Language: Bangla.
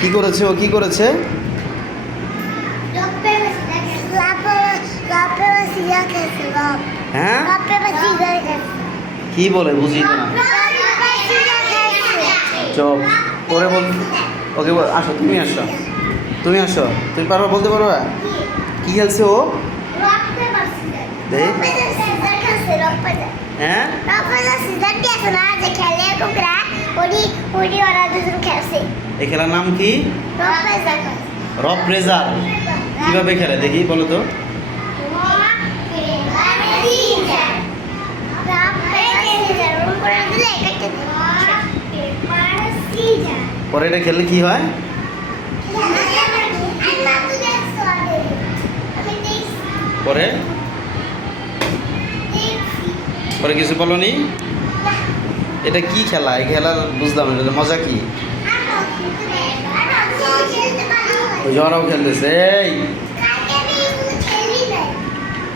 কি করেছে ও, কি করেছে? হ্যাঁ, কি বলে বুঝি তো না। চুপ করে বল। ওকে আসো, তুমি আসো, তুমি আসো, তুমি পারবা, বলতে পারবা কি খেলছে ও? দেখ। হ্যাঁ, এই খেলার নাম কি? রক রেজার। কিভাবে খেলে দেখি বলো তো। পরে এটা খেললে কি হয়? পরে পরে কিছু বলনি? এটা কি খেলা? এই খেলা বুঝলাম না, এটা মজা কি? ওই জরাও খেলতেছে এই